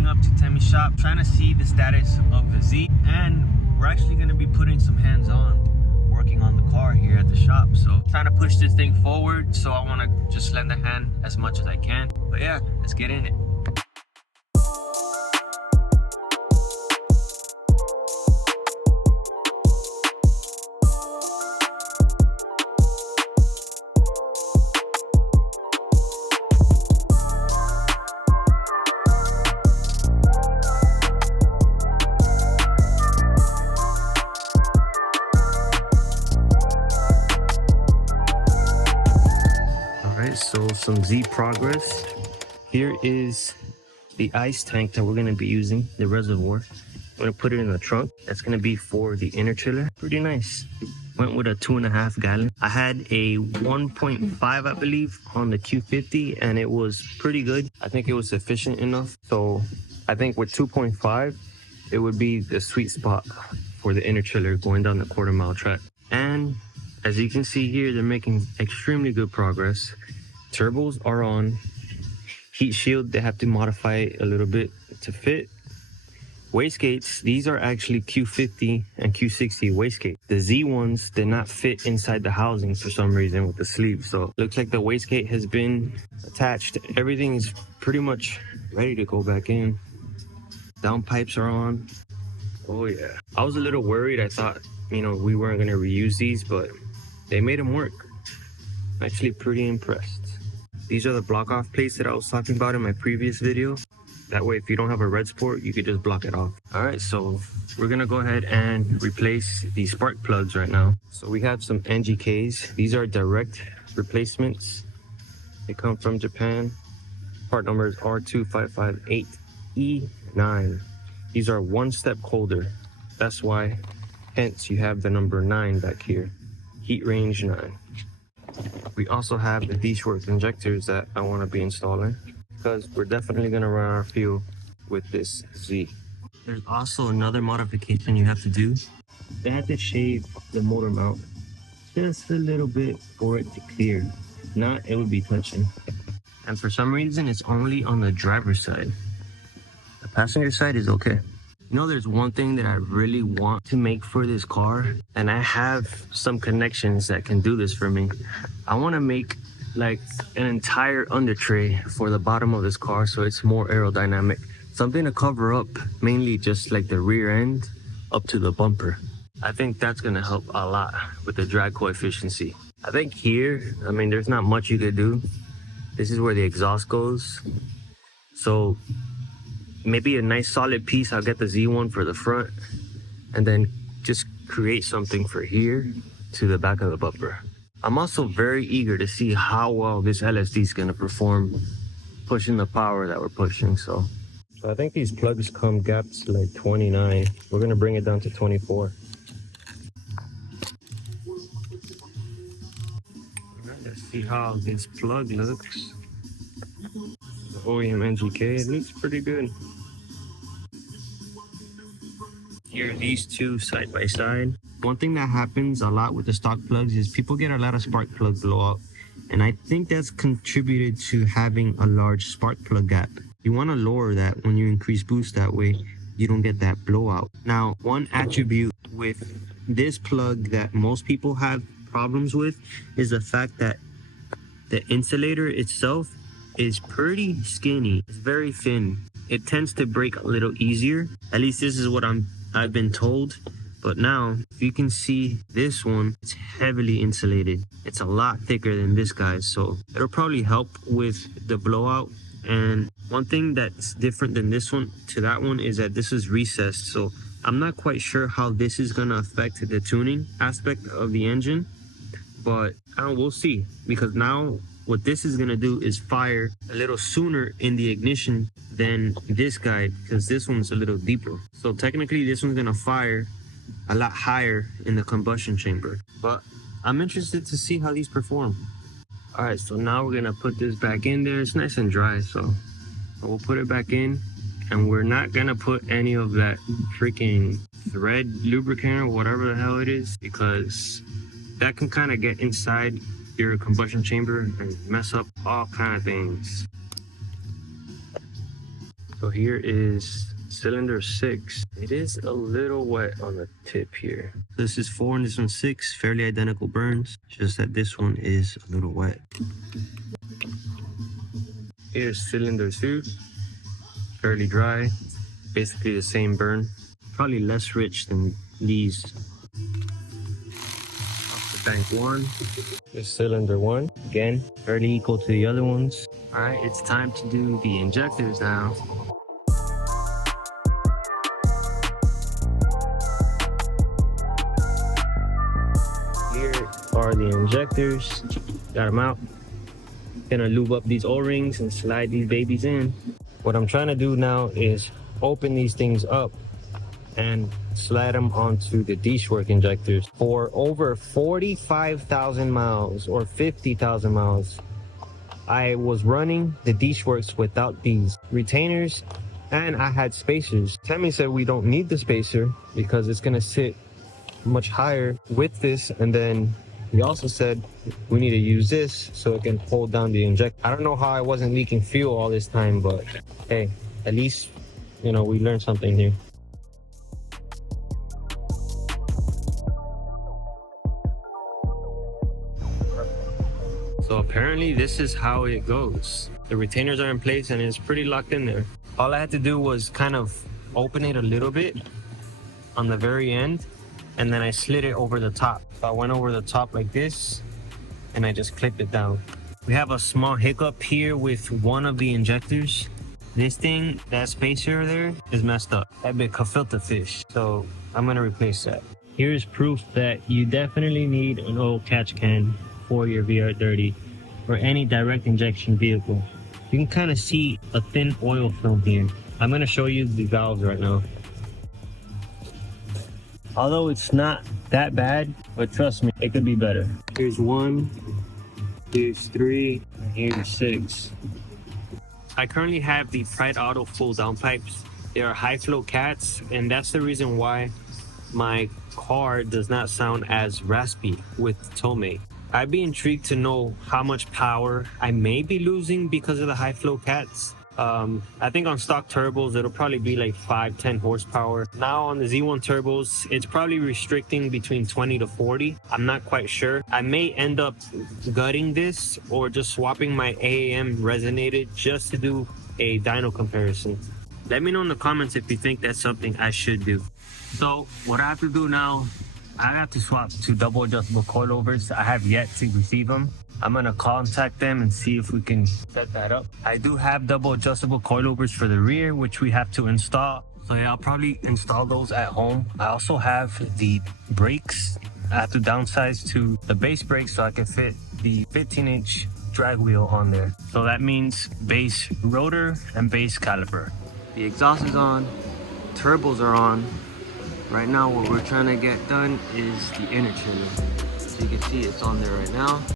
heading up to Temis shop, trying to see the status of the Z, and we're actually going to be putting some hands-on working on the car here at the shop. So trying to push this thing forward, so I want to just lend a hand as much as I can. But yeah, let's get in it. So some Z progress. Here is the ice tank that we're going to be using, the reservoir. I'm going to put it in the trunk. That's going to be for the inner chiller. Pretty nice. Went with a 2.5 gallon. I had a 1.5, I believe, on the Q50, and it was pretty good. I think it was sufficient enough. So I think with 2.5, it would be the sweet spot for the inner chiller going down the 1/4 mile track. And as you can see here, they're making extremely good progress. Turbos are on. Heat shield, they have to modify it a little bit to fit. Wastegates, these are actually Q50 and Q60 wastegate. The Z ones did not fit inside the housing for some reason with the sleeve. So looks like the wastegate has been attached. Everything is pretty much ready to go back in. Down pipes are on. Oh yeah. I was a little worried. I thought, you know, we weren't gonna reuse these, but they made them work. Actually pretty impressed. These are the block off plates that I was talking about in my previous video. That way, if you don't have a red sport, you could just block it off. All right, so we're gonna go ahead and replace the spark plugs right now. So we have some NGKs. These are direct replacements. They come from Japan. Part number is R2558E9. These are 1 step colder. That's why, hence you have the number 9 back here. Heat range 9. We also have the Deatschwerks injectors that I want to be installing, because we're definitely going to run our fuel with this Z. There's also another modification you have to do. They have to shave the motor mount just a little bit for it to clear. If not, it would be touching. And for some reason, it's only on the driver's side. The passenger side is okay. You know, there's one thing that I really want to make for this car, and I have some connections that can do this for me. I want to make like an entire undertray for the bottom of this car so it's more aerodynamic. Something to cover up mainly just like the rear end up to the bumper. I think that's going to help a lot with the drag coefficient. I think here, I mean, there's not much you could do. This is where the exhaust goes. So maybe a nice solid piece. I'll get the Z1 for the front and then just create something for here to the back of the bumper. I'm also very eager to see how well this LSD is going to perform pushing the power that we're pushing. So I think these plugs come gaps like 29. We're going to bring it down to 24. Let's see how this plug looks. The OEM NGK, it looks pretty good. Here are these two side by side. One thing that happens a lot with the stock plugs is people get a lot of spark plug blowout. And I think that's contributed to having a large spark plug gap. You want to lower that when you increase boost, that way you don't get that blowout. Now, one attribute with this plug that most people have problems with is the fact that the insulator itself is pretty skinny. It's very thin. It tends to break a little easier. At least this is what I've been told. But now, if you can see this one, it's heavily insulated. It's a lot thicker than this guy, so it'll probably help with the blowout. And one thing that's different than this one to that one is that this is recessed. So I'm not quite sure how this is gonna affect the tuning aspect of the engine, but we'll see. Because now what this is gonna do is fire a little sooner in the ignition than this guy, because this one's a little deeper. So technically this one's gonna fire a lot higher in the combustion chamber, but I'm interested to see how these perform. All right, so now we're gonna put this back in there. It's nice and dry, so we'll put it back in, and we're not gonna put any of that freaking thread lubricant or whatever the hell it is, because that can kind of get inside your combustion chamber and mess up all kind of things. So here is cylinder 6. It is a little wet on the tip here. This is 4 and this one's 6, fairly identical burns, just that this one is a little wet. Here's cylinder 2, fairly dry, basically the same burn, probably less rich than these. Off the bank 1, this cylinder 1, again, fairly equal to the other ones. All right, it's time to do the injectors now. Here are the injectors. Got them out. Gonna lube up these O-rings and slide these babies in. What I'm trying to do now is open these things up and slide them onto the Deatschwerks injectors. For over 45,000 miles or 50,000 miles, I was running the Deatschwerks without these retainers, and I had spacers. Temis said we don't need the spacer because it's gonna sit much higher with this, and then he also said we need to use this so it can hold down the injector. I don't know how I wasn't leaking fuel all this time, but hey, at least, you know, we learned something here. So apparently this is how it goes. The retainers are in place and it's pretty locked in there. All I had to do was kind of open it a little bit on the very end, and then I slid it over the top. So I went over the top like this, and I just clipped it down. We have a small hiccup here with one of the injectors. This thing, that spacer there, is messed up. That bit could filter fish, so I'm gonna replace that. Here's proof that you definitely need an oil catch can for your VR30 or any direct injection vehicle. You can kind of see a thin oil film here. I'm gonna show you the valves right now. Although it's not that bad, but trust me, it could be better. Here's 1, here's 3, and here's 6. I currently have the Pride Auto full down pipes. They are high flow cats, and that's the reason why my car does not sound as raspy with Tomei. I'd be intrigued to know how much power I may be losing because of the high flow cats. I think on stock turbos, it'll probably be like 5-10 horsepower. Now on the Z1 turbos, it's probably restricting between 20 to 40. I'm not quite sure. I may end up gutting this or just swapping my AAM resonated just to do a dyno comparison. Let me know in the comments if you think that's something I should do. So what I have to do now, I have to swap to double adjustable coilovers. I have yet to receive them. I'm gonna contact them and see if we can set that up. I do have double adjustable coilovers for the rear, which we have to install. So yeah, I'll probably install those at home. I also have the brakes. I have to downsize to the base brakes so I can fit the 15-inch drag wheel on there. So that means base rotor and base caliper. The exhaust is on, turbos are on. Right now what we're trying to get done is the inner trim. So you can see it's on there right now.